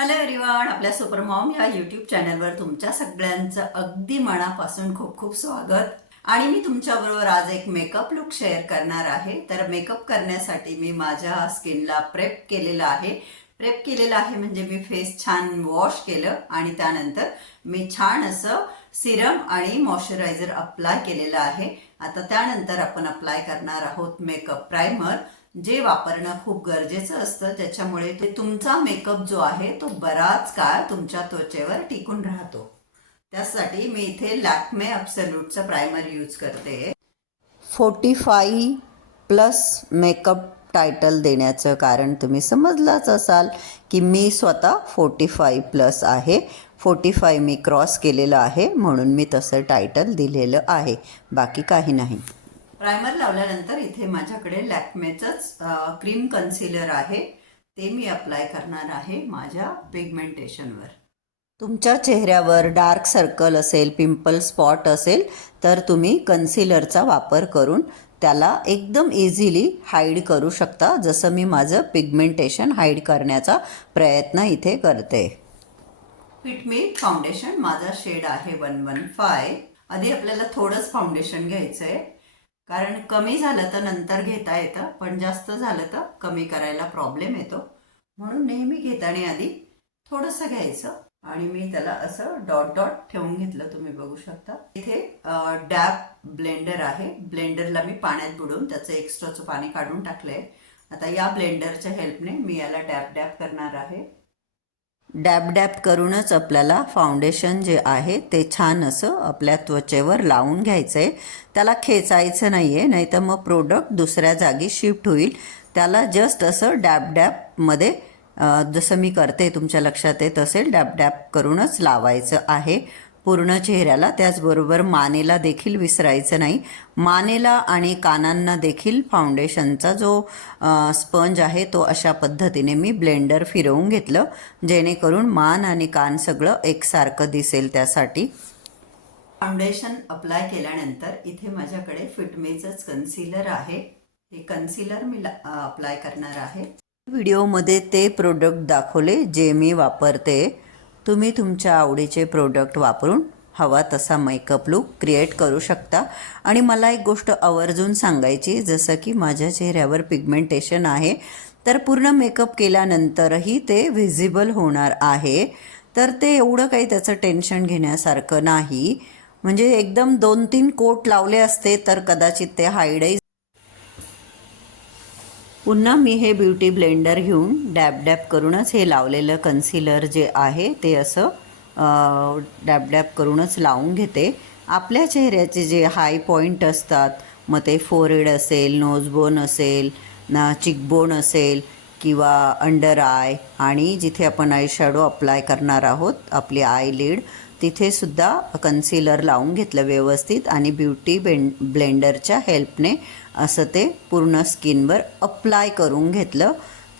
Hello everyone आपल्या supermom या YouTube चॅनलवर तुमच्या सगळ्यांचं अगदी मनापासून खूप खूप स्वागत. आणि मी तुमच्याबरोबर आज एक मेकअप लुक शेअर करणार आहे. तर मेकअप करण्यासाठी मी माझ्या स्किनला प्रेप केलेलं आहे. प्रेप केलेलं आहे म्हणजे मी फेस छान वॉश केलं आणि त्यानंतर मी छान असं सिरम आणि मॉइश्चरायझर अप्लाय केलेलं आहे. आता त्यानंतर आपण अप्लाय करणार आहोत मेकअप प्रायमर जे वापरणं खूप गरजेचं असतं त्याच्यामुळे ते तुमचा मेकअप जो आहे तो बराच काळ तुमच्या त्वचेवर टिकून राहतो. त्यासाठी मी इथे लॅक्मे अप्सल्यूटचा प्रायमर यूज करते. Forty five plus makeup title देण्याचं कारण तुम्ही समजलाच असाल की मी स्वतः फोर्टी फाय प्लस आहे. फोर्टी फाय मी क्रॉस केलेलं आहे म्हणून मी तसं टायटल दिलेलं आहे. बाकी काही नाही. प्रायमर लावल्यानंतर इथे माझ्याकडे लॅक्मेचंच क्रीम कन्सिलर आहे. ते मी अप्लाय करणार आहे माझ्या पिगमेंटेशनवर तुमच्या चेहऱ्यावर डार्क सर्कल असेल पिंपल स्पॉट असेल तर तुम्ही कन्सिलरचा वापर करून त्याला एकदम इझिली हाईड करू शकता. जसं मी माझं पिगमेंटेशन हाईड करण्याचा प्रयत्न इथे करते. फिटमी फाउंडेशन माझा शेड आहे वन वन फाय आधी आपल्याला थोडंच फाउंडेशन घ्यायचं आहे कारण कमी झालं तर नंतर घेता येतं पण जास्त झालं तर कमी करायला प्रॉब्लेम येतो. म्हणून नेहमी घेताना आधी थोडंसं घ्यायचं आणि मी त्याला असं डॉट डॉट ठेवून घेतलं तुम्ही बघू शकता. इथे डॅप ब्लेंडर आहे. ब्लेंडरला मी पाण्यात बुडवून त्याचं एक्स्ट्राचं पाणी काढून टाकलंय. आता या ब्लेंडरच्या हेल्पने मी याला डॅप डॅप करणार आहे. डॅब डॅब करूनच आपल्याला फाउंडेशन जे आहे ते छान असं आपल्या त्वचेवर लावून घ्यायचं आहे त्याला खेचायचं नाही आहे नाही तर मग प्रोडक्ट दुसऱ्या जागी शिफ्ट होईल. त्याला जस्ट असं डॅब डॅबमध्ये जसं मी करते तुमच्या लक्षात येत असेल डॅब डॅब करूनच लावायचं आहे. पूर्ण चेहऱ्याला त्याचबरोबर मानेला देखील विसरायचं नाही. मानेला आणि कानांना देखील फाउंडेशनचा जो स्पंज आहे तो अशा पद्धतीने मी ब्लेंडर फिरवून घेतलं. जेणेकरून मान आणि कान सगळं एकसारखं दिसेल त्यासाठी. फाउंडेशन अप्लाय केल्यानंतर इथे माझ्याकडे फिटमेचंच कन्सिलर आहे. हे कन्सिलर मी अप्लाय करणार आहे. व्हिडिओमध्ये ते प्रोडक्ट दाखवले जे मी वापरते. तुम्ही तुमच्या आवडीचे प्रोडक्ट वापरून हवा तसा मेकअप लुक क्रिएट करू शकता. आणि मला एक गोष्ट आवर्जून सांगायची जसं की माझ्या चेहऱ्यावर पिगमेंटेशन आहे तर पूर्ण मेकअप केल्यानंतरही ते व्हिजिबल होणार आहे. तर ते एवढं काही त्याचं टेन्शन घेण्यासारखं नाही. म्हणजे एकदम दोन तीन कोट लावले असते तर कदाचित ते हाईडही पुन्हा मी हे ब्युटी ब्लेंडर घेऊन डॅब डॅब करूनच हे लावलेलं कन्सिलर जे आहे ते असं डॅब डॅब करूनच लावून घेते. आपल्या चेहऱ्याचे जे हाय पॉईंट असतात मग ते फोरहेड असेल नोजबोन असेल ना चिकबोन असेल किंवा अंडर आय आणि जिथे आपण आय शॅडो अप्लाय करणार आहोत आपली आय लीड तिथेसुद्धा कन्सिलर लावून घेतलं व्यवस्थित आणि ब्युटी बें ब्लेंडरच्या हेल्पने असं ते पूर्ण स्किनवर अप्लाय करून घेतलं.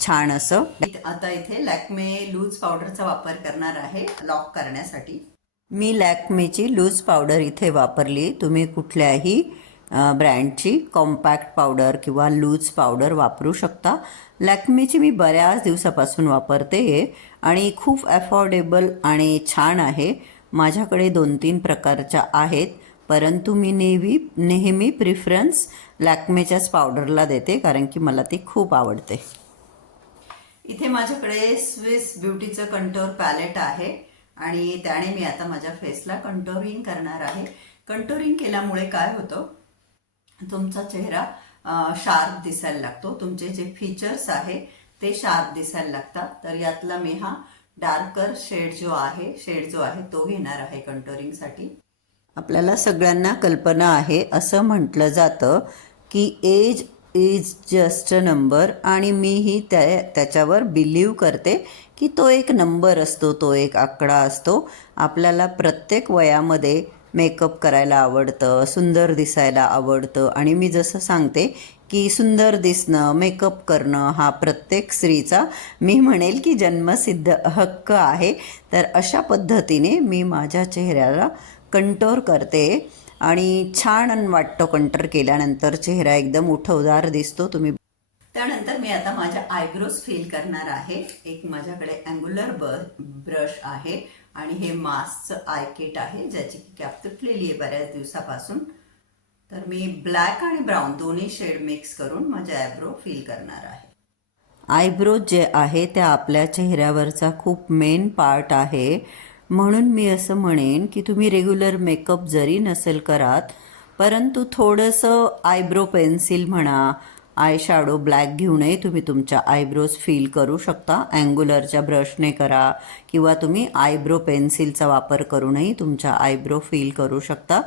छान असं. आता इथे लॅक्मे लूज पावडरचा वापर करणार आहे. लॉक करण्यासाठी. मी लॅक्मेची लूज पावडर इथे वापरली. तुम्ही कुठल्याही ब्रँडची कॉम्पॅक्ट पावडर किंवा लूज पावडर वापरू शकता. लॅक्मेची मी बऱ्याच दिवसापासून वापरते आणि खूप अफोर्डेबल आणि छान आहे. माझ्याकडे दोन तीन प्रकारच्या आहेत. परंतु मी नेहमी नेहमी प्रिफरन्स लॅक्मेच्याच पावडरला देते कारण की मला ती खूप आवडते. इथे माझ्याकडे स्विस ब्युटीचं कंटोर पॅलेट आहे आणि त्याने मी आता माझ्या फेसला कंटोरिंग करणार आहे. कंटोरिंग केल्यामुळे काय होतं? तुमचा चेहरा शार्प दिसायला लागतो. तुमचे जे फीचर्स आहे ते शार्प दिसायला लागतात. तर यातला मी हा डार्कर शेड जो आहे शेड जो आहे तो घेणार आहे कंटोरिंगसाठी आपल्याला सगळ्यांना कल्पना आहे असं म्हटलं जातं की age is just a number आणि मीही त्या त्याच्यावर बिलीव करते की तो एक नंबर असतो तो एक आकडा असतो. आपल्याला प्रत्येक वयामध्ये मेकअप करायला आवडतं सुंदर दिसायला आवडतं. आणि मी जसं सांगते की सुंदर दिसणं मेकअप करणं हा प्रत्येक स्त्रीचा मी म्हणेल की जन्मसिद्ध हक्क आहे. तर अशा पद्धतीने मी माझ्या चेहऱ्याला कंटोर करते आणि छान वाटतो कंटर केल्यानंतर चेहरा एकदम उठवदार दिसतो. तुम्ही त्यानंतर मी आता माझ्या आयब्रोज फिल करणार आहे. एक माझ्याकडे अँग्युलर ब ब्रश आहे आणि हे मास्कचं आय किट आहे ज्याची की कॅप तुटलेली आहे बऱ्याच दिवसापासून. तर मी ब्लॅक आणि ब्राऊन दोन्ही शेड मिक्स करून माझे आयब्रो फिल करणार आहे. आयब्रोज जे आहे त्या आपल्या चेहऱ्यावरचा खूप मेन पार्ट आहे. म्हणून मी असं म्हणेन की तुम्ही रेग्युलर मेकअप जरी नसेल करत परंतु थोडंसं आयब्रो पेन्सिल म्हणा आय शॅडो ब्लॅक घेऊनही तुम्ही तुमच्या आयब्रोज फील करू शकता. अँग्युलरच्या ब्रशने करा किंवा तुम्ही आयब्रो पेन्सिलचा वापर करूनही तुमच्या आयब्रो फील करू शकता.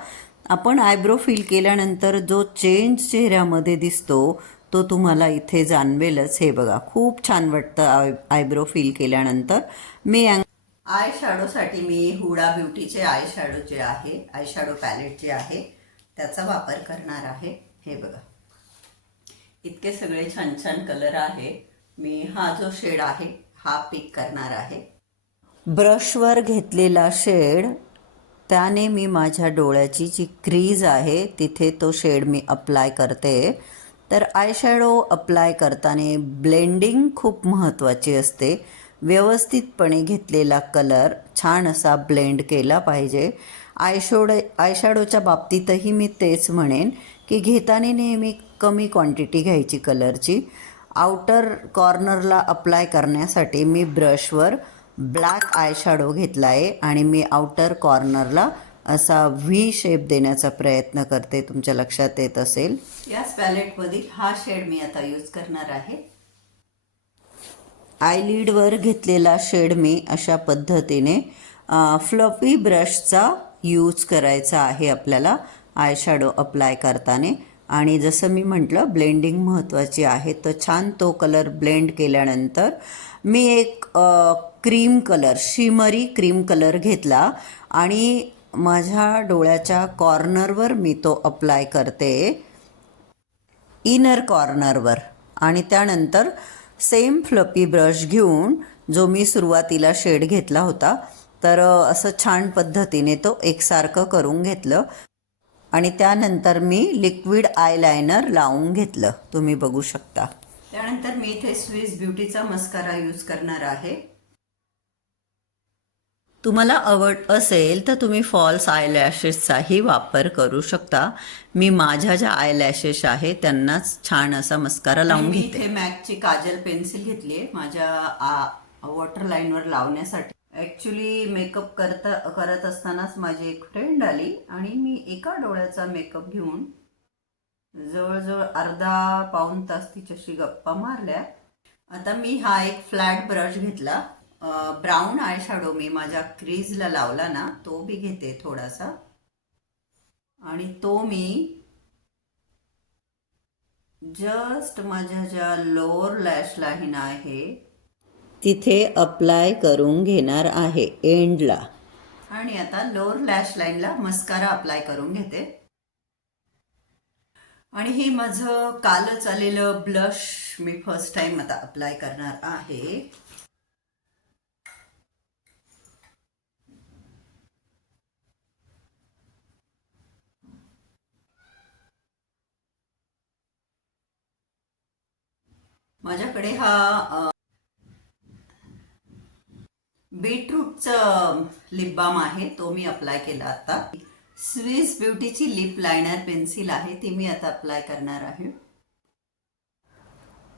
आपण आयब्रो फील केल्यानंतर जो चेंज चेहऱ्यामध्ये दिसतो तो तुम्हाला इथे जाणवेलच. हे बघा खूप छान वाटतं आय आयब्रो फील केल्यानंतर. मी आय शॅडोसाठी मी हुडा ब्युटीचे आय शॅडो जे आहे आय शॅडो पॅलेट जे आहे त्याचा वापर करणार आहे. हे बघा. इतके सगळे छान छान कलर आहे. मी हा जो शेड आहे हा पिक करणार आहे. ब्रशवर घेतलेला शेड त्याने मी माझ्या डोळ्याची जी क्रीज आहे तिथे तो शेड मी अप्लाय करते. तर आय शॅडो अप्लाय करताना ब्लेंडिंग खूप महत्त्वाची असते. व्यवस्थितपणे घेतलेला कलर छान असा ब्लेंड केला पाहिजे. आयशोड आयशॅडोच्या बाबतीतही मी तेच म्हणेन की घेताना नेहमी कमी क्वांटिटी घ्यायची कलरची. आउटर कॉर्नरला अप्लाय करण्यासाठी मी ब्रशवर ब्लॅक आयशॅडो घेतला आहे आणि मी आउटर कॉर्नरला असा व्ही शेप देण्याचा प्रयत्न करते. तुमच्या लक्षात येत असेल? याच पॅलेटमधील हा शेड मी आता यूज करणार आहे. आयलिडवर घेतलेला शेड मी अशा पद्धतीने फ्लफी ब्रशचा यूज करायचा आहे आपल्याला आय शॅडो अप्लाय करताना. आणि जसं मी म्हटलं ब्लेंडिंग महत्त्वाची आहे. तर छान तो कलर ब्लेंड केल्यानंतर मी एक cream colour shimmery cream colour घेतला. आणि माझ्या डोळ्याच्या कॉर्नरवर मी तो अप्लाय करते. इनर कॉर्नरवर. आणि त्यानंतर सेम फ्लपी ब्रश घेऊन जो मी सुरुवातीला शेड घेतला होता तर असं छान पद्धतीने तो एकसारखं करून घेतलं. आणि त्यानंतर मी लिक्विड आयलायनर लावून घेतलं. तुम्ही बघू शकता. त्यानंतर मी इथे स्विस ब्युटीचा मस्कारा यूज करणार आहे. तुम्हाला आवड असेल तर तुम्ही फॉल्स आय लॅशेसचाही वापर करू शकता. मी माझ्या ज्या आय लॅशेस आहे त्यांनाच छान असा मस्कारा लावून घेते. इथे मॅकची काजल पेन्सिल घेतली आहे. माझ्या वॉटर लाईनवर लावण्यासाठी. ॲक्च्युली मेकअप करता करत असतानाच माझी एक फ्रेंड आली आणि मी एका डोळ्याचा मेकअप घेऊन जवळजवळ अर्धा पाऊण तास तिच्याशी गप्पा मारल्या. आता मी हा एक फ्लॅट ब्रश घेतला. ब्राऊन आय शॅडो मी माझ्या क्रीजला लावला ना तो बी घेते थोडासा. आणि तो मी जस्ट माझ्या ज्या लोअर लॅश लाईन आहे तिथे अप्लाय करून घेणार आहे एंडला आणि आता लोअर लॅश लाईनला मस्कारा अप्लाय करून घेते. आणि हे माझं कालच आलेलं ब्लश मी फर्स्ट टाइम आता अप्लाय करणार आहे. माझ्याकडे हा बीटरूटचं लिप बाम आहे तो मी अप्लाय केला आता. स्विस ब्युटीची लिप लायनर पेन्सिल आहे ती मी आता अप्लाय करणार आहे.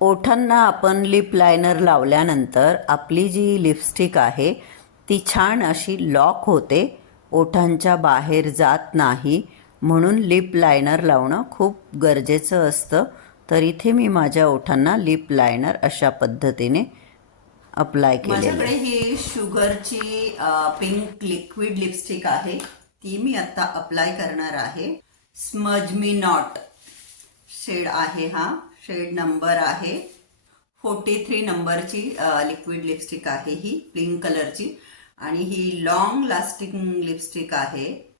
ओठांना आपण लिप लायनर लावल्यानंतर आपली जी लिपस्टिक आहे ती छान अशी लॉक होते ओठांच्या बाहेर जात नाही म्हणून लिप लायनर लावणं खूप गरजेचं असतं. तर इथे मी माझ्या ओठांना लिप लायनर अशा पद्धतीने अप्लाय केले माझ्याकडे ही शुगरची पिंक लिक्विड लिपस्टिक आहे. ती मी आता अप्लाय करणार आहे. स्मज मी नॉट शेड आहे हा. शेड नंबर आहे. फोर्टी थ्री नंबरची लिक्विड लिपस्टिक आहे ही पिंक कलरची आणि ही लॉंग लास्टिंग लिपस्टिक आहे.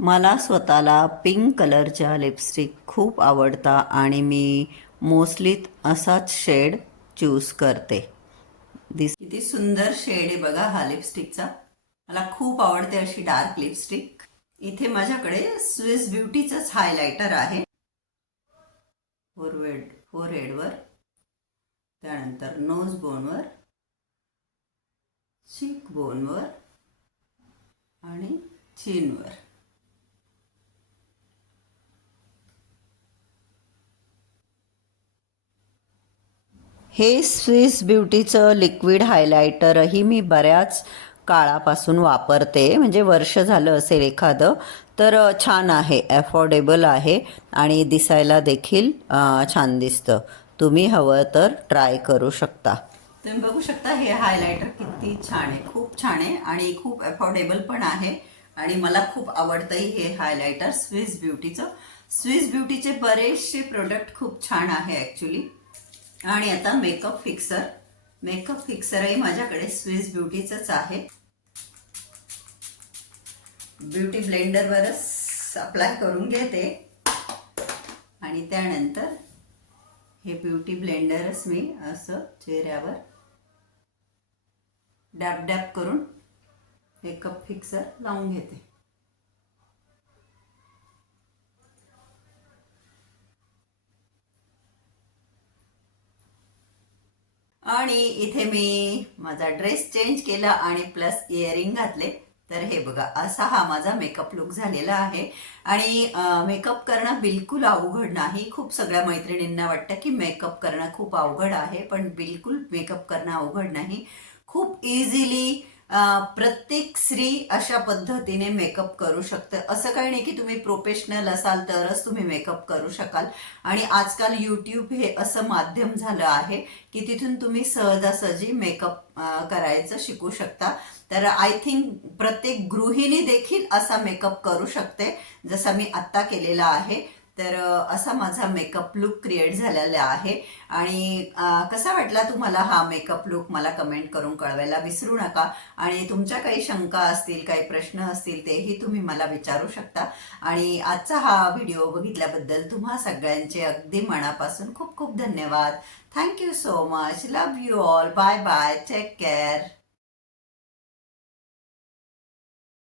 मला स्वतःला पिंक कलरच्या लिपस्टिक खूप आवडता आणि मी मोस्टलीत असाच शेड चूज करते. दिस किती सुंदर शेड आहे बघा हा लिपस्टिकचा मला खूप आवडते अशी डार्क लिपस्टिक इथे माझ्याकडे स्विस ब्युटीचंच हायलायटर आहे. फोरवेड फोरहेडवर त्यानंतर नोज बोनवर चीक बोनवर आणि चीनवर हे स्विस ब्युटीचं लिक्विड हायलायटरही मी बऱ्याच काळापासून वापरते. म्हणजे वर्ष झालं असेल एखादं तर छान आहे ॲफोर्डेबल आहे आणि दिसायला देखील छान दिसतं. तुम्ही हवं तर ट्राय करू शकता. तुम्ही बघू शकता हे हायलायटर किती छान आहे. खूप छान आहे आणि खूप अफोर्डेबल पण आहे आणि मला खूप आवडतंही हे हायलायटर स्विस ब्युटीचं. स्विस ब्युटीचे बरेचसे प्रोडक्ट खूप छान आहे ॲक्च्युली आणि आता मेकअप फिक्सर मेकअप फिक्सरही माझ्याकडे स्विस ब्युटीचंच आहे. ब्युटी ब्लेंडरवरच अप्लाय करून घेते. आणि त्यानंतर हे ब्युटी ब्लेंडरच मी असं चेहऱ्यावर डॅप डॅप करून मेकअप फिक्सर लावून घेते. आणि इथे मी माझा ड्रेस चेंज केला आणि प्लस इयरिंग घातले. तर हे बघा असा हा माझा मेकअप लुक झालेला आहे. आणि मेकअप करणं बिलकुल अवघड नाही. खूप सगळ्या मैत्रिणींना वाटतं की मेकअप करणं खूप अवघड आहे पण बिलकुल मेकअप करणं अवघड नाही. खूप इझिली प्रत्येक स्त्री अशा पद्धतीने मेकअप करू शकते. असं काही नाही की तुम्ही प्रोफेशनल असाल तरच तुम्ही मेकअप करू शकाल. आणि आजकाल यूट्यूब हे असं माध्यम झालं आहे की तिथून तुम्ही सहजासहजी मेकअप करायचं शिकू शकता. तर आय थिंक प्रत्येक गृहिणी देखील असा मेकअप करू शकते जसा मी आत्ता केलेला आहे. तर असा माझा मेकअप लुक क्रिएट झालेला आहे. आणि कसा वाटला तुम्हाला हा मेकअप लुक मला कमेंट करून कळवायला विसरू नका. आणि तुमच्या काही शंका असतील काही प्रश्न असतील तेही तुम्ही मला विचारू शकता. आणि आजचा हा व्हिडिओ बघितल्याबद्दल तुम्हा सगळ्यांचे अगदी मनापासून खूप खूप धन्यवाद. Thank you so much love you all bye bye take care